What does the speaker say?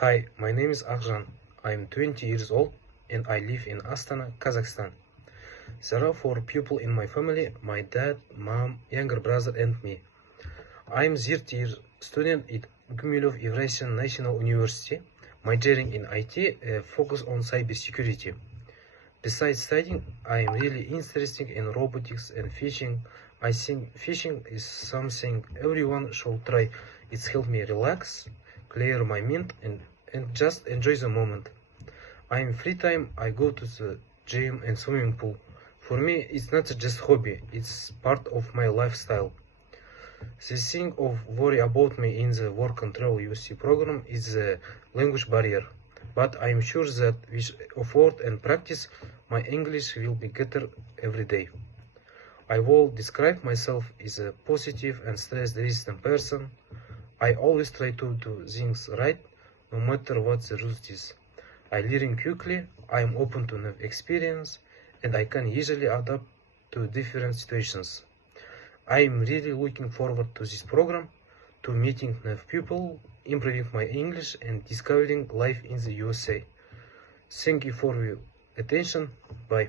Hi, my name is Akjan. I'm 20 years old and I live in Astana, Kazakhstan. There are 4 people in my family: my dad, mom, younger brother, and me. I'm third year student at Gumilev Eurasian National University, majoring in IT, focus on cybersecurity. Besides studying, I am really interested in robotics and fishing. I think fishing is something everyone should try. It's helped me relax, clear my mind, and just enjoy the moment. In free time, I go to the gym and swimming pool. For me, it's not just hobby, it's part of my lifestyle. The thing of worry about me in the work control UC program is the language barrier. But I'm sure that with effort and practice, my English will be better every day. I will describe myself as a positive and stress-resistant person. I always try to do things right, no matter what the route is. I learn quickly, I am open to new experience, and I can easily adapt to different situations. I am really looking forward to this program, to meeting new people, improving my English, and discovering life in the USA. Thank you for your attention. Bye.